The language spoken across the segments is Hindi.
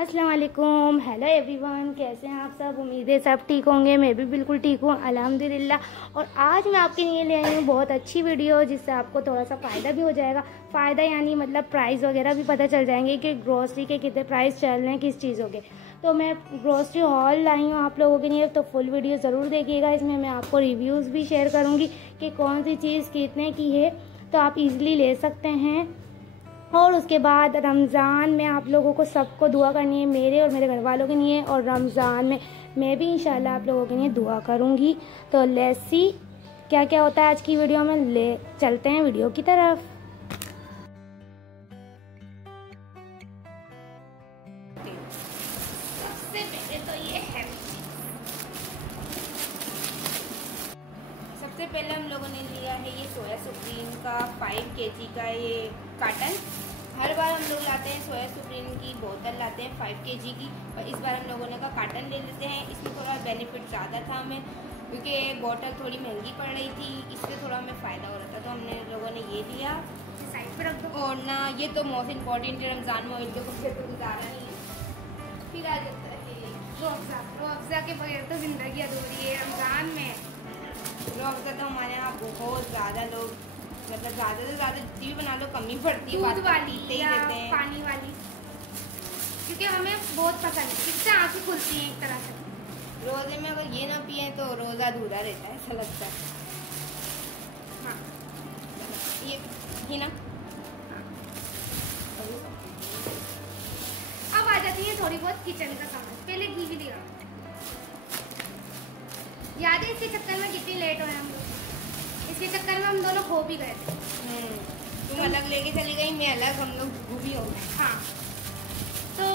अस्सलाम वालेकुम, हेलो एवरीवन, कैसे हैं आप सब। उम्मीद है सब ठीक होंगे। मैं भी बिल्कुल ठीक हूँ अल्हम्दुलिल्लाह। और आज मैं आपके लिए ले आई हूँ बहुत अच्छी वीडियो, जिससे आपको थोड़ा सा फ़ायदा भी हो जाएगा। फ़ायदा यानी मतलब प्राइस वगैरह भी पता चल जाएंगे कि ग्रोसरी के कितने प्राइस चल रहे हैं किस चीज़ों के। तो मैं ग्रोसरी हॉल लाई हूँ आप लोगों के लिए, तो फुल वीडियो ज़रूर देखिएगा। इसमें मैं आपको रिव्यूज़ भी शेयर करूँगी कि कौन सी चीज़ कितने की है, तो आप इजीली ले सकते हैं। और उसके बाद रमज़ान में आप लोगों को सबको दुआ करनी है, मेरे और मेरे घर वालों के लिए। और रमज़ान में मैं भी इंशाल्लाह आप लोगों के लिए दुआ करूँगी। तो लेट्स सी क्या क्या होता है आज की वीडियो में। ले चलते हैं वीडियो की तरफ। सबसे पहले तो ये है, सबसे पहले हम लोगों ने लिया है ये सोया सुप्रीम का 5 kg का ये कार्टन। हर बार हम लोग लाते हैं सोया सुप्रीम की बोतल लाते हैं 5 kg की, और इस बार हम लोगों ने का कार्टन ले लेते हैं। इसमें थोड़ा बेनिफिट ज़्यादा था हमें, क्योंकि बोतल थोड़ी महंगी पड़ रही थी, इससे थोड़ा हमें फ़ायदा हो रहा था, तो हमने लोगों ने ये लिया। साइड पर रख दो। और ना ये तो मोस्ट इम्पॉर्टेंट है, रमज़ान में ऑयल के कुछ तो गुजारा नहीं है। फिर आ जाता है रोअफ़ज़ा के बगैर तो ज़िंदगी अधूरी है। रमज़ान में रोअफ़ज़ा तो हमारे यहाँ बहुत ज़्यादा लोग, मतलब ज़्यादा से ज़्यादा जितनी भी बना लो कम ही पड़ती है। दूध वाली या पानी वाली, क्योंकि हमें बहुत पसंद है, इससे आँखें खुलती हैं एक तरह से। रोज़े में अगर ये ना पिए तो रोज़ा अधूरा रहता है, ऐसा लगता है। हाँ ये ही ना। अब आ जाती है थोड़ी बहुत किचन का सामान। पहले घी भी लिया, याद है इसके चक्कर में कितनी लेट हुए हम लोग। इसके चक्कर में हम दोनों खो भी गए थे। तुम अलग लेके चली गई, मैं अलग, हम लोग भी हो गए। हाँ, तो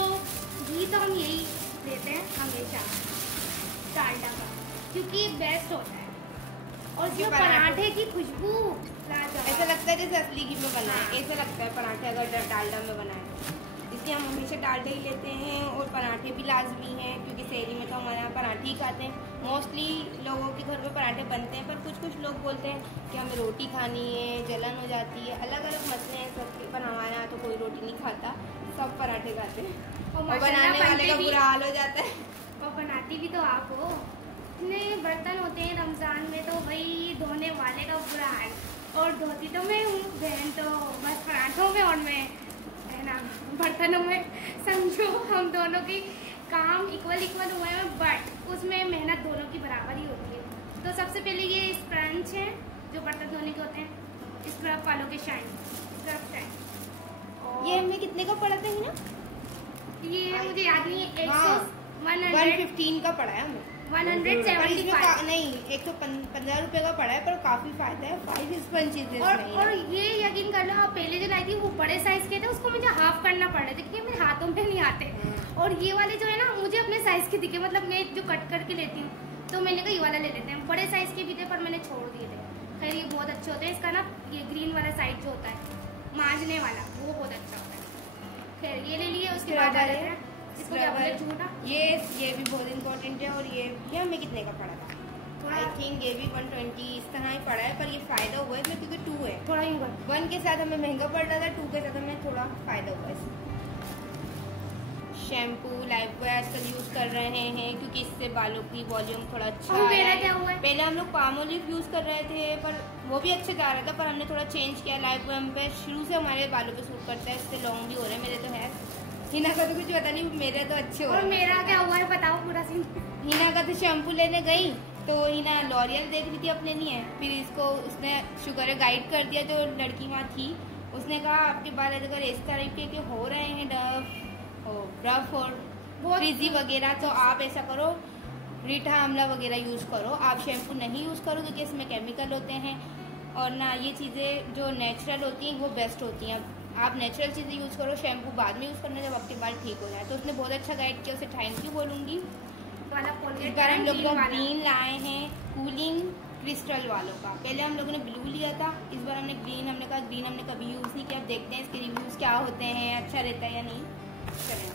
घी तो हम यही लेते हैं हमेशा, डालडा का, क्योंकि बेस्ट होता है। और जो पराठे की खुशबू, ऐसा लगता है जैसे असली घी में बना है। ऐसा लगता है पराठे अगर डालडा में बनाए, इसलिए हम हमेशा डालडा ही लेते हैं। और पराठे भी लाजमी हैं, क्योंकि शहरी में तो हमारे यहाँ पराठे ही खाते हैं। मोस्टली लोगों के घर में पराठे बनते हैं, पर कुछ कुछ लोग बोलते हैं कि हमें रोटी खानी है, जलन हो जाती है, अलग अलग मसले हैं सबके। पर हमारे यहाँ तो कोई रोटी नहीं खाता, सब पराठे खाते हैं। और बनाने वाले का बुरा हाल हो जाता है। और बनाती भी तो आप हो। इतने बर्तन होते हैं रमज़ान में, तो भाई धोने वाले का बुरा हाल, और धोती तो मैं हूँ, बहन तो बस पराठों में और मैं है ना बर्तनों में। समझो हम दोनों की काम इक्वल हुए हैं, बट उसमें मेहनत दोनों की बराबर ही होती है। तो सबसे पहले ये स्पंज है जो बर्तन धोने के होते हैं, स्क्रब वालों के स्क्रब शाइन। ये हमें कितने का पड़ा था ना? ये मुझे याद नहीं है। 115 का पड़ा है हमें। 175 नहीं, 115 रुपए का पड़ा है, पर काफी फायदा है। 5 स्पंजेस। और ये यकीन कर लो, आप पहले जो लाई थी वो बड़े साइज के थे, उसको मुझे हाफ करना पड़ा था, क्योंकि मेरे हाथों में नहीं आते। और ये वाले जो है ना, मुझे अपने साइज के दिखे, मतलब मैं जो कट करके लेती हूँ, तो मैंने कहा ये वाला ले लेते हैं। बड़े साइज के भी थे, पर मैंने छोड़ दिए थे। खैर ये बहुत अच्छे होते हैं। इसका ना ये ग्रीन वाला साइड जो होता है मांजने वाला, वो बहुत अच्छा होता है। खैर ये ले लिए। उसके बाद आ रहे हैं ये भी बहुत इम्पोर्टेंट है। और ये हमें कितने का पड़ा था? आई थिंक ये भी 120 इस तरह ही पड़ा है, पर ये फायदा हुआ है इसमें, क्योंकि 2 है। थोड़ा ही 1 के साथ हमें महंगा पड़ रहा था, 2 के साथ हमें थोड़ा फायदा हुआ इसमें। शैम्पू लाइफबॉय आजकल यूज कर रहे हैं, क्योंकि इससे बालों की वॉल्यूम थोड़ा अच्छा है। पहले हम लोग पामोलिव यूज कर रहे थे, पर वो भी अच्छे जा रहा था, पर हमने थोड़ा चेंज किया। लाइफबॉय हम पे शुरू से हमारे बालों पे सूट करता है, इससे लॉन्ग भी हो रहे हैं। मेरे तो है, हिना का तो कुछ पता नहीं, मेरे तो अच्छे हो रहे हैं। और मेरा क्या हुआ है बताओ पूरा सीन। हिना का तो शैम्पू लेने गई, तो हिना लॉरियल देख रही थी अपने लिए, फिर इसको उसने शुगर गाइड कर दिया, जो लड़की वहाँ थी, उसने कहा आपके बाल अगर इस तरीके के हो रहे हैं, रफ और फ्रिजी वगैरह, तो आप ऐसा करो रीठा आंवला वगैरह यूज करो। आप शैम्पू नहीं यूज करो, क्योंकि इसमें केमिकल होते हैं, और ना ये चीजें जो नेचुरल होती हैं वो बेस्ट होती हैं। आप नेचुरल चीज़ें यूज़ करो, शैम्पू बाद में यूज़ करना जब आपके बाल ठीक हो जाए। तो उसने बहुत अच्छा गाइड किया, उसे थैंक यू बोलूँगी। इस बार हम लोग ग्रीन लाए हैं, कूलिंग क्रिस्टल वालों का। पहले हम लोगों ने ब्लू लिया था, इस बार हमने ग्रीन, हमने कहा ग्रीन हमने कभी यूज़ नहीं किया, देखते हैं इसके रिव्यूज़ क्या होते हैं, अच्छा रहता है या नहीं। चलें।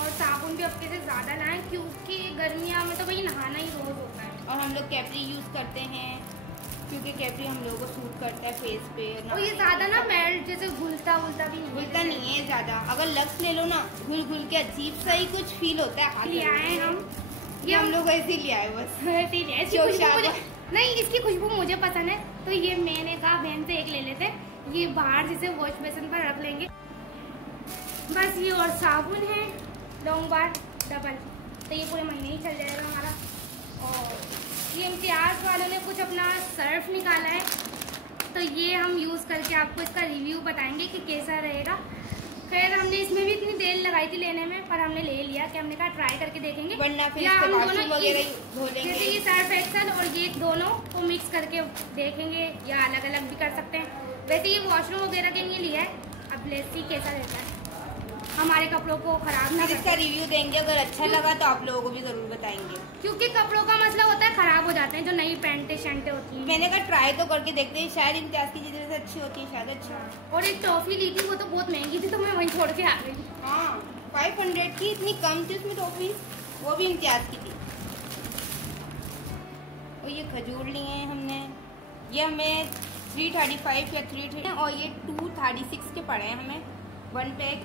और साबुन भी अब से ज़्यादा लाएँ, क्योंकि गर्मियाँ में तो भाई नहाना ही रोज़ होता है। और हम लोग कैपरी यूज़ करते हैं, क्योंकि कैप्री हम लोगों को सूट करता है फेस पे। और ये ज्यादा ना मेल्ट जैसे घुलता भी नहीं, घुलता नहीं है ज्यादा। अगर लक्स ले लो ना, घुल के अजीब सा ही कुछ फील होता है। ले आए हम, ये हम लोग ऐसे ही ले आए, बस ऐसे ही ले आए। नहीं, इसकी खुशबू मुझे पसंद है, तो ये मैंने कहा बहन से एक ले लेते। ये बाहर जैसे वॉश बेसिन पर रख लेंगे बस। ये और साबुन है लॉन्ग बार डबल, तो ये पूरे महीने ही चल जाएगा हमारा। और ये इम्तियाज़ वालों ने कुछ अपना सर्फ निकाला है, तो ये हम यूज़ करके आपको इसका रिव्यू बताएंगे कि कैसा रहेगा। खैर हमने इसमें भी इतनी देर लगाई थी लेने में, पर हमने ले लिया कि हमने कहा ट्राई करके देखेंगे, वरना फिर या हम दोनों जैसे ये सर्फ एक्सेल और ये दोनों को मिक्स करके देखेंगे, या अलग अलग भी कर सकते हैं। वैसे ये वॉशरूम वगैरह के लिए लिया है, अब लेट्स सी कैसा रहता है, हमारे कपड़ों को खराब ना। इसका रिव्यू देंगे, अगर अच्छा लगा तो आप लोगों को भी जरूर बताएंगे, क्योंकि कपड़ों का मसला होता है खराब हो जाते हैं जो नई पैंटें शर्टें होती हैं। मैंने कहा ट्राई तो करके देखते हैं, शायद इम्तियाज की चीजें से अच्छी होती है, शायद अच्छा। और एक टॉफी ली थी, वो तो बहुत महंगी थी, तो मैं वहीं छोड़ के आ गई। हाँ 500 की, इतनी कम थी उसमें टॉफी, वो भी इम्तियाज की थी। और ये खजूर लिए हैं हमने, ये हमें 335 या 330, और ये 236 के पड़े हैं हमें। 1 पैक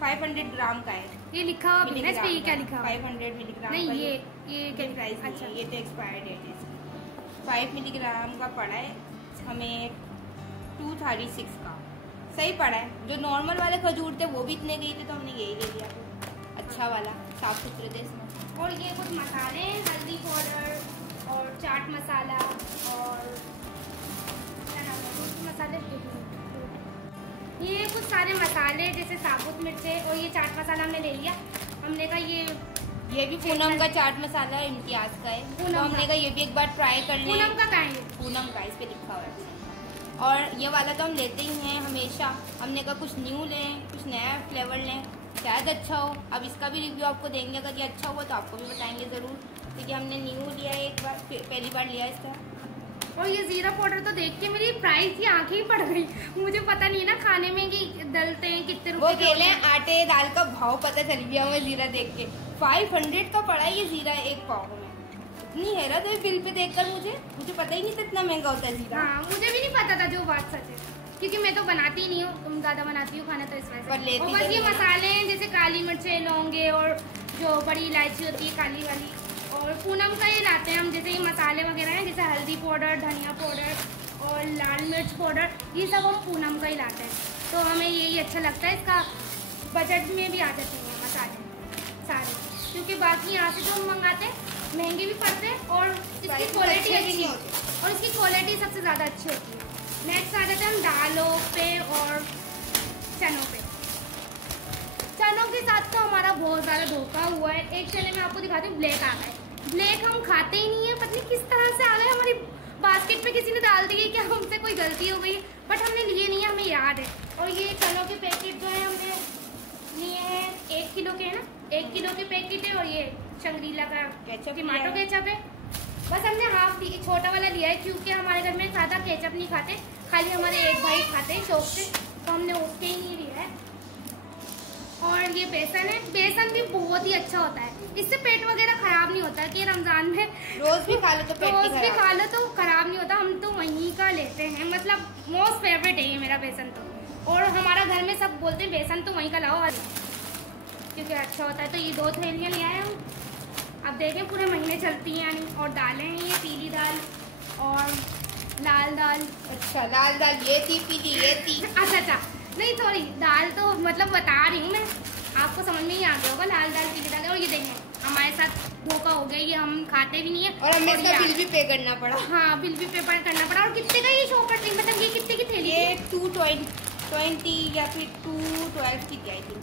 500 ग्राम का है। ये लिखा हुआ है इस पे, ये क्या लिखा हुआ? 500 मिलीग्राम। नहीं ये क्या प्राइस? अच्छा, ये तो एक्सपायर डेट है इसकी। 5 मिलीग्राम का पड़ा है हमें 236 का, सही पड़ा है। जो नॉर्मल वाले खजूर थे वो भी इतने गए थे, तो हमने यही ले लिया, अच्छा वाला, साफ सुथरे थे इसमें। और ये कुछ मसाले, हल्दी पाउडर और चाट मसाला और मसाले, ये कुछ सारे मसाले जैसे साबुत मिर्चें, और ये चाट मसाला हमने ले लिया। हमने कहा ये भी पूनम का चाट मसाला इम्तियाज का है, तो हमने कहा ये भी एक बार ट्राई कर लें। पूनम का कहाँ है? पूनम का, इस पे लिखा हुआ है। और ये वाला तो हम लेते ही हैं हमेशा, हमने कहा कुछ न्यू लें, कुछ नया फ्लेवर लें, शायद अच्छा हो। अब इसका भी रिव्यू आपको देंगे, अगर ये अच्छा हुआ तो आपको भी बताएंगे ज़रूर, क्योंकि हमने न्यू लिया है, एक बार पहली बार लिया इसका। और ये जीरा पाउडर तो देख के मेरी प्राइस की आंखें ही पड़ गई। मुझे पता नहीं है ना खाने में कि डलते हैं कितने रुपए। वो केले आटे दाल का भाव पता चल गया हमें जीरा देख के। 500 का पड़ा ये जीरा एक पाव में, इतनी हैरत हुई बिल पे देखकर। मुझे पता ही नहीं था इतना महंगा होता है जीरा। हाँ, मुझे भी नहीं पता था, जो बात सच है, क्योंकि मैं तो बनाती ही नहीं हूँ, तुम ज्यादा बनाती हो खाना, तो इस वजह से। और बस ये मसाले हैं जैसे काली मिर्चें, लौंगे और जो बड़ी इलायची होती है काली वाली, और पूनम का ये लाते हैं हम, जैसे ये मसाले वगैरह हैं जैसे हल्दी पाउडर, धनिया पाउडर और लाल मिर्च पाउडर, ये सब हम पूनम का ही लाते हैं, तो हमें यही अच्छा लगता है। इसका बजट में भी आ जाते हैं मसाले सारे, क्योंकि बाकी यहाँ से जो हम मंगाते हैं महंगे भी पड़ते हैं, और इसकी क्वालिटी अच्छी होती है, और इसकी क्वालिटी सबसे ज़्यादा अच्छी होती है। नेक्स्ट आ जाते हैं हम दालों पे और चनों पे। चनों के साथ तो हमारा बहुत ज़्यादा धोखा हुआ है। एक चने में आपको दिखाती हूँ, ब्लैक आ गए। ब्लैक हम खाते ही नहीं है, पता नहीं किस तरह से आ गए हमारी बास्केट पे, किसी ने डाल दिए, क्या हमसे कोई गलती हो गई, बट हमने लिए नहीं है, हमें याद है। और ये चनों के पैकेट जो है हमने लिए हैं 1 किलो के, है ना, 1 किलो के पैकेट है। और ये शंग्रीला का टमाटो केचप है, बस हमने हाफ छोटा वाला लिया है, क्योंकि हमारे घर में ज़्यादा केचप नहीं खाते, खाली हमारे एक भाई खाते हैं शौक से, तो हमने उसके ही नहीं लिया है। और ये बेसन है, बेसन भी बहुत ही अच्छा होता है, इससे पेट वगैरह खराब नहीं होता, कि रमजान में रोज भी खा लो तो पेट रोज भी खा लो तो खराब नहीं होता। हम तो वहीं का लेते हैं, मतलब मोस्ट फेवरेट है ये मेरा बेसन तो। और हमारा घर में सब बोलते हैं बेसन तो वहीं का लाओ, क्योंकि अच्छा होता है। तो ये 2 थैलियाँ ले आए हम, अब देखें पूरे महीने चलती हैं। और दालें हैं, ये पीली दाल और लाल दाल। अच्छा, लाल दाल ये थी, पीली ये थी। अच्छा नहीं, थोड़ी दाल तो मतलब बता रही हूँ मैं, आपको समझ में ही आ गया होगा, लाल दाल पीली दाल। और ये देखें हमारे साथ धोखा हो गया, ये हम खाते भी नहीं है, और हमें इसका बिल भी पे करना पड़ा। हाँ, बिल भी पे करना पड़ा। और कितने का ये शॉपर ड्रिंक, मतलब ये कितने की थैली? ये 220 या फिर 212 की आई थी,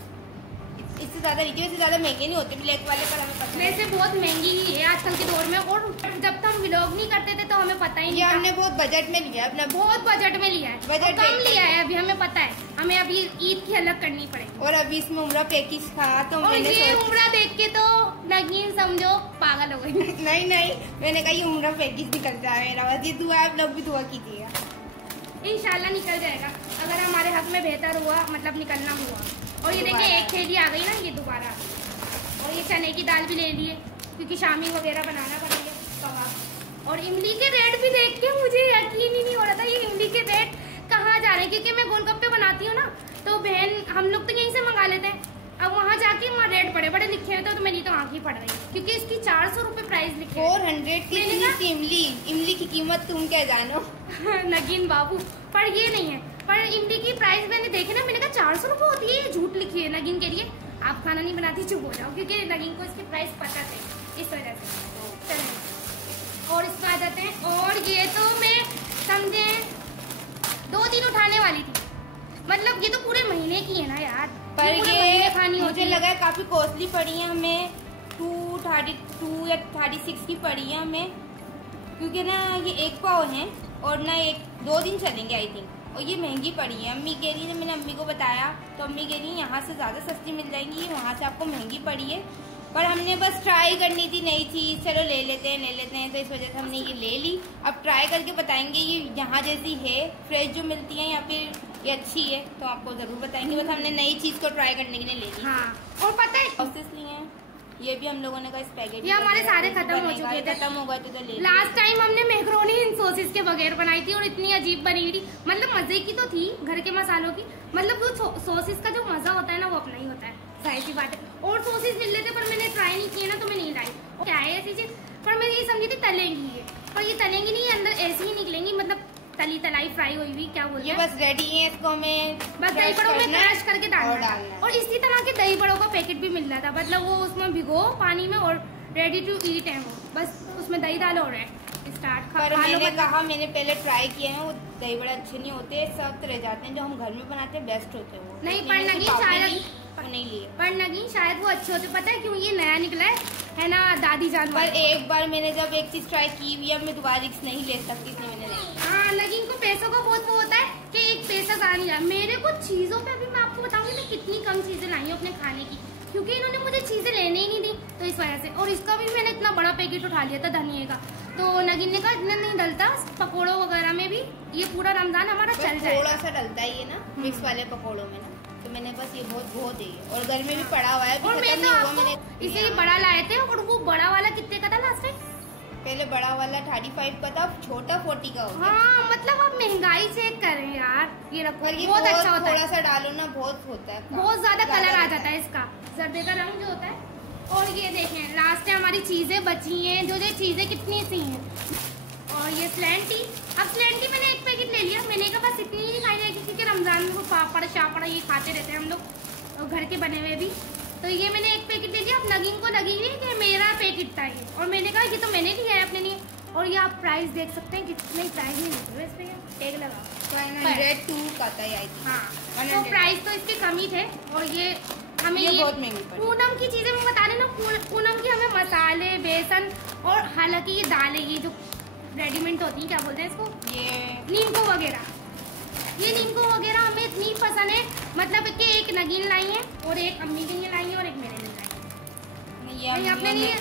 इससे ज़्यादा नहीं थी। वैसे ज़्यादा महंगे नहीं होते ब्लैक वाले, पर हमें पता वैसे बहुत महंगी ही है आजकल के दौर में। और जब तक हम व्लॉग नहीं करते थे तो हमें पता ही नहीं, हमने बहुत बजट में लिया, अपना बहुत बजट में लिया है, बजट कम लिया है अभी, हमें पता है। हमें अभी ईद की अलग करनी पड़ेगी। और अभी इसमें उम्रा पैकेज था, तो और ये उम्रा देख के तो लगी समझो पागल हो गई। नहीं, मैंने कहा ये उम्रा पैकेज निकलता है मेरा, बस ये दुआ आप लोग भी दुआ कीजिएगा, इंशाल्लाह निकल जाएगा, अगर हमारे हक में बेहतर हुआ, मतलब निकलना हुआ। और ये देखिए एक थैली आ गई ना, ये दोबारा। और ये चने की दाल भी ले लिए, क्योंकि शामी वगैरह बनाना पड़ेगा कबाब। और इमली के रेट भी देख के मुझे यकीन ही नहीं हो रहा था ये इमली के रेट कहाँ जा रहे हैं, क्योंकि मैं गोलगप्पे बनाती हूँ ना तो बहन हम लोग तो यहीं से मंगा लेते हैं। अब वहाँ जाके वहाँ रेट बड़े बड़े लिखे हुए थे तो मेरी तो आँख ही पड़ रही है, क्योंकि इसकी 400 रुपए प्राइस लिखे 400 की इमली की कीमत तुम क्या जानो। नगीन बाबू, पर ये नहीं है, पर इमली की प्राइस मैंने देखे ना, मैंने कहा 400 रुपए होती है, झूठ लिखी है नगीन के लिए। आप खाना नहीं बनाती चुप हो जाओ, क्योंकि नगीन को इसकी प्राइस पता थे इस वजह से। चलिए और इसमें आ जाते हैं। और ये तो मैं समझे 2 दिन उठाने वाली थी, मतलब ये तो पूरे महीने की है ना यार, पर ये खानी मुझे लगा है काफी कॉस्टली पड़ी है हमें, 232 या 36 की पड़ी है हमें, क्योंकि ना ये 1 पाव है और ना 2 दिन चलेंगे आई थिंक, और ये महंगी पड़ी है। अम्मी कह रही है, मैंने अम्मी को बताया तो अम्मी कह रही है यहाँ से ज़्यादा सस्ती मिल जाएंगी, वहाँ से आपको महंगी पड़ी है, पर हमने बस ट्राई करनी थी नई चीज़, चलो ले लेते हैं तो इस वजह से हमने ये ले ली। अब ट्राई करके बताएंगे ये यहाँ जैसी है फ्रेश जो मिलती है या फिर ये अच्छी है, तो आपको जरूर बताएंगे। बस हमने नई चीज़ को ट्राई करने के लिए ले ली। हाँ, और पता है प्रोसेस लिए हैं, ये भी हम लोगों ने कहा स्पैगेटी, ये हमारे सारे खत्म हो चुके थे, खत्म हो गए तो ले। लास्ट टाइम हमने मैक्रोनी इन सॉसेस के बगैर बनाई थी और इतनी अजीब बनी हुई थी, मतलब मजे की तो थी घर के मसालों की, मतलब वो सॉसेस का जो मजा होता है ना वो अपना ही होता है, जाहिर सी बात है। और सॉसेस मिल लेते पर मैंने ट्राई नहीं किए ना तो मैं नहीं लाई। क्या है ऐसी चीज, पर मैं ये समझी थी तलेंगी ये, पर ये तलेंगी नहीं, अंदर ऐसी ही निकलेंगी, मतलब तली तलाई फ्राई हुई हुई, क्या बोलते हैं। ये बस रेडी है, इसको हमें बस दही बड़ों में क्रश करके डालना है। और इसी तरह के दही बड़ों का पैकेट भी मिल रहा था, मतलब वो उसमें भिगो पानी में और रेडी टू ईट है वो, बस उसमें दही डालो और स्टार्ट खा लो। मैंने कहा मैंने पहले ट्राई किए हैं, वो दही बड़े अच्छे नहीं होते, सख्त रह जाते हैं, जो हम घर में बनाते हैं बेस्ट होते हैं वो। नहीं पर नगीन शायद नहीं लिए, पर नगीन शायद वो अच्छे होते, पता है क्यों, ये नया निकला है ना दादी जान। पर एक बार मैंने जब एक चीज ट्राई की हुई, अब मैं दोबारा रिस्क नहीं ले सकती, इसलिए मैंने नहीं। हाँ, नगीन को पैसों का बहुत वो होता है कि एक पैसा जा नहीं रहा। मेरे को चीजों पे अभी मैं आपको बताऊंगी मैं कितनी कम चीजें लाई हूँ अपने खाने की, क्योंकि इन्होंने मुझे चीजें लेने ही नहीं दी, तो इस वजह से। और इसका भी मैंने इतना बड़ा पैकेट उठा लिया था धनिये का, तो नगीन ने कहा इतना नहीं डलता पकौड़ों वगैरह में भी, ये पूरा रमजान हमारा चल जाए। थोड़ा सा डलता ही है ना मिक्स वाले पकौड़ों में ना, तो मैंने बस ये बहुत है, और घर में भी पड़ा हुआ है, और मैं तो आपको इसे बड़ा लाए थे, और वो बड़ा वाला कितने का था लास्ट टाइम? पहले बड़ा वाला 35 का था, छोटा 40 का हो गया। हाँ, मतलब आप महंगाई चेक करें यार, ये रखो, ये बहुत अच्छा होता है, थोड़ा सा डालो ना बहुत होता है, बहुत ज्यादा कलर आ जाता है इसका, जर्दे का रंग जो होता है। और ये देखें लास्ट में हमारी चीजें बची हैं, जो चीजें कितनी सी हैं। और ये स्लैंटी, अब स्लैंटी मैंने 1 पैकेट ले लिया, मैंने कहा बस इतनी ही खाई जाएगी, क्योंकि रमजान में वो पापड़ शापड़ ये खाते रहते हैं हम लोग घर के बने हुए भी, तो ये मैंने 1 पैकेट ले लिया। अब नगीन को लगी हुई कि मेरा पैकेट था ये, और मैंने कहा ये तो मैंने लिया है अपने लिए। और ये आप प्राइस देख सकते हैं कितने प्राइस नहीं देते इस पे, टैग लगा 102 का था ये। हाँ, तो प्राइस तो इसके कम ही थे। और ये हमें ये बहुत महंगी पड़ी। पूनम की चीजें मैं बता रही ना, पूनम की हमें मसाले बेसन, और हालांकि ये दालें ये जो रेडीमेड होती है, क्या बोलते हैं इसको, ये नींबू वगैरह, ये नींबू वगैरह हमें इतनी पसंद है, मतलब कि एक नगीन लाई है और एक अम्मी के लिए लाई है और एक मेरे लिए लाई है। नहीं अपने लिए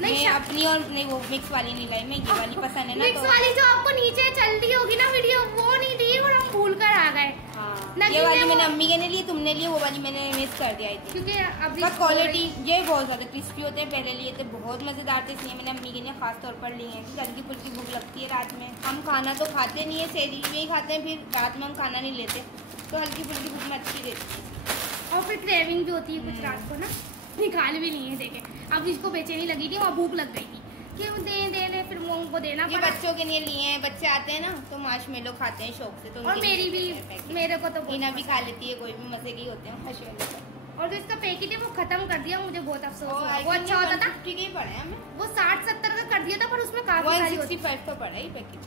नहीं अपनी, और नहीं वो मिक्स वाली नहीं लाई, मैं ये वाली पसंद है ना, मिक्स वाली जो आपको नीचे चल रही होगी ना वीडियो, वो नहीं दी और हम भूल कर आ गए। ये वाली मैंने अम्मी के लिए, तुमने लिए, वो वाली मैंने मिस कर दिया थी, क्योंकि अभी क्वालिटी ये बहुत ज्यादा क्रिस्पी होते हैं, पहले लिए थे बहुत मजेदार थे, इसलिए मैंने अम्मी के लिए खास तौर पर लिए हैं, क्योंकि हल्की फुल्की भूख लगती है रात में, हम खाना तो खाते नहीं है, सहरी में ही खाते हैं, फिर रात में हम खाना नहीं लेते, तो हल्की फुल्की भूख में अच्छी रहती है, और फिर क्रेविंग भी होती है कुछ रात को ना, निकाल भी नहीं है। देखे अब इसको बेचैनी लगी थी, वहाँ भूख लग गई थी, क्यों दे फिर वो उनको देना ये बच्चों के लिए लिए हैं, बच्चे आते हैं ना तो मार्शमेलो खाते हैं शौक से, तो और मेरी भी, मेरे को तो हीना भी खा लेती है, कोई भी मजे के होते हैं मार्शमेलो। और जो इसका पैकेट है वो खत्म कर दिया, मुझे बहुत अफसोस हुआ, वो अच्छा होता था, ठीक ही पड़ा है हमें, वो 60-70 का कर दिया था, पर उसमें काफी सारी 165 का पड़ा है पैकेट,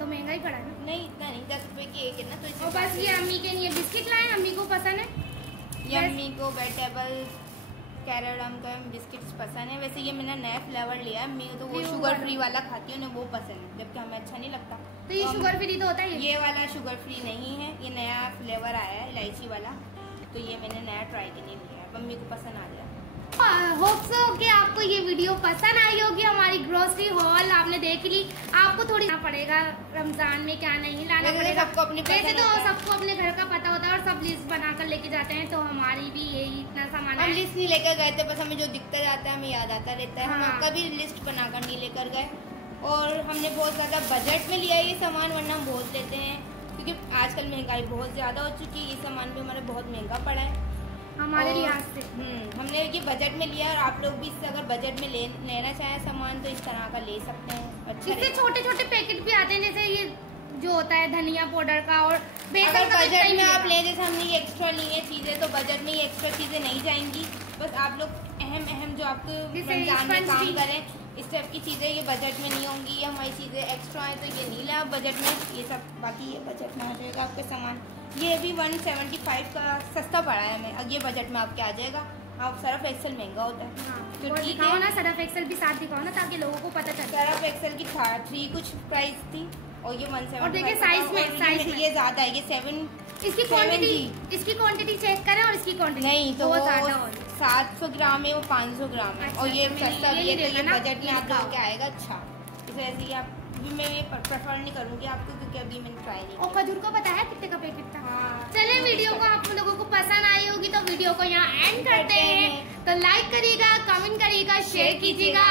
तो महंगा ही पड़ा है ना। नहीं इतना नहीं, 10 रुपए की एक है ना, तो और बस ये अम्मी के लिए बिस्किट लाए, अम्मी को पसंद है, ये अम्मी को वेजिटेबल कैरेट आम का बिस्किट्स पसंद है। वैसे ये मैंने नया फ्लेवर लिया है, मैं तो वो शुगर फ्री वाला खाती हूँ, उन्हें वो पसंद है, जबकि हमें अच्छा नहीं लगता। तो ये शुगर फ्री तो होता है, ये वाला शुगर फ्री नहीं है, ये नया फ्लेवर आया है इलायची वाला, तो ये मैंने नया ट्राई करने लिया है, मम्मी को पसंद आ गया। होप सो कि आपको ये वीडियो पसंद आई होगी, हमारी ग्रोसरी हॉल आपने देख ली। आपको थोड़ी पड़ेगा रमजान में क्या नहीं लाना पड़ेगा, वैसे तो सबको अपने घर का पता होता है और सब लिस्ट बनाकर लेके जाते हैं, तो हमारी भी यही इतना सामान है। हम लिस्ट नहीं लेकर गए थे, बस हमें जो दिखता जाता है हमें याद आता रहता है, हम कभी लिस्ट बनाकर नहीं लेकर गए, और हमने बहुत ज़्यादा बजट में लिया है ये सामान, वरना हम बहुत लेते हैं क्योंकि आजकल महंगाई बहुत ज़्यादा हो चुकी है। ये सामान भी हमारा बहुत महंगा पड़ा है हमारे लिहाज से। हमने ये बजट में लिया और आप लोग भी इससे अगर बजट में लेना चाहें सामान तो इस तरह का ले सकते हैं। अच्छा, इससे छोटे छोटे पैकेट भी आते हैं, जैसे ये जो होता है धनिया पाउडर का, और अगर बजट में आप लें, जैसे हमने ये एक्स्ट्रा ली है चीज़ें, तो बजट में ये एक्स्ट्रा चीज़ें नहीं जाएंगी। बस आप लोग अहम जो आपको रमजान में काम करें इस टाइप की चीज़ें ये बजट में नहीं होंगी, ये हमारी चीज़ें एक्स्ट्रा है तो ये नहीं लाए आप बजट में, ये सब बाकी ये बजट में आ जाएगा आपके सामान। ये भी 175 का सस्ता पड़ा है हमें, अब ये बजट में आपके आ जाएगा। आप सर्फ एक्सेल महंगा होता है। हाँ, तो ठीक है ना, सर्फ एक्सेल भी साथ दिखाओ ना ताकि लोगों को पता चले। सर्फ एक्सेल की 3 कुछ प्राइस थी और ये 175। और देखिए साइज में ये ज़्यादा है, ये 7। इसकी क्वांटिटी चेक करें और इसकी क्वांटिटी नहीं तो 700 ग्राम है, वो 500 ग्राम है। और ये सस्ता भी है तो ये बजट में आपको क्या आएगा। अच्छा, इस वजह से आप भी मैं ये प्रेफर नहीं करूँगी आपको, क्योंकि अभी मैंने ट्राई नहीं। और खजूर का पता है कितने का पैकेट था? हाँ। चलिए वीडियो को आप लोगों को पसंद आई होगी तो वीडियो को यहाँ एंड करते हैं। तो लाइक करिएगा, कमेंट करिएगा, शेयर कीजिएगा।